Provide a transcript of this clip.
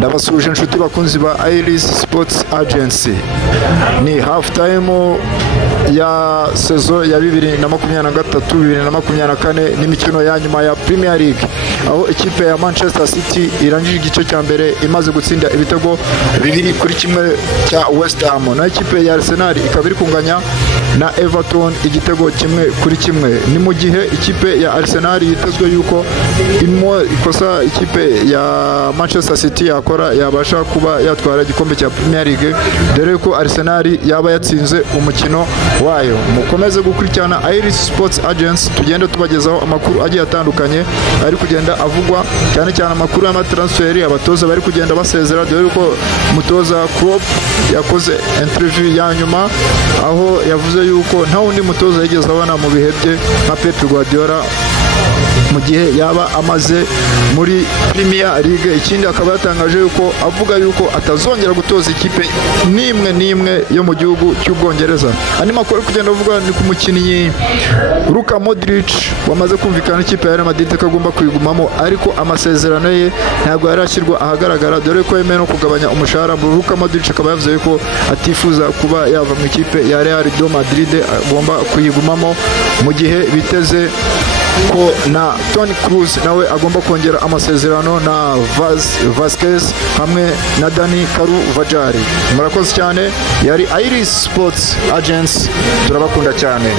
ndabasuje inshuti bakunzi ba Iris Sports Agency. Ni half time ya sezo ya 2023-2024 n'imikino ya nyuma ya Premier League, aho ikipe ya Manchester City irangije igice cya mbere imaze gutsinda ibitego 2-1 cya West Ham, na ikipe ya Arsenal ikaba iri kunganya na Everton igitego 1-1. Ni mu gihe ikipe ya Arsenal yitezwe yuko ikosa ikipe ya Manchester City yakora yabasha kuba yatwara igikombe cya Premier League, dore ko Arsenal yaba yatsinze umukino wayo. Mukomeze gukurikirana Iris Sports Agency, tugenda tubagezaho amakuru agiye atandukanye ari kugenda avugwa, cyane cyane amakuru y'amatransfer, abatoza bari kugenda basezera, dore ko mutoza Klopp yakoze interview ya nyuma aho yavuze yuko nta wundi mutoza yigeze abona mu bihe bye nka Pep Guardiola mu gihe yaba amaze muri Premier League. Ikindi akaba yatangaje yuko avuga yuko atazongera gutoza ikipe n'imwe yo mu gihugu cy'Ubwongereza. Andi makuru kugenda avuga ni ku mukinnyi Luka Modric wamaze kumvikana ikipe ya Real Madrid kagomba kuyigumamo, ariko amasezerano ye ntabwo yarashyirwa ahagaragara, dore ko yemewe no kugabanya umushahara. Luka Modric akaba yavuze yuko atifuza kuba yava mu ikipe ya Real Madrid, agomba kuyigumamo, mu gihe biteze ko na Toni Kroos nawe agomba kongera amasezerano na Vasquez hamwe na Dani Carvajal. Murakoze cyane, yari Iris Sports Agency, turabakunda cyane.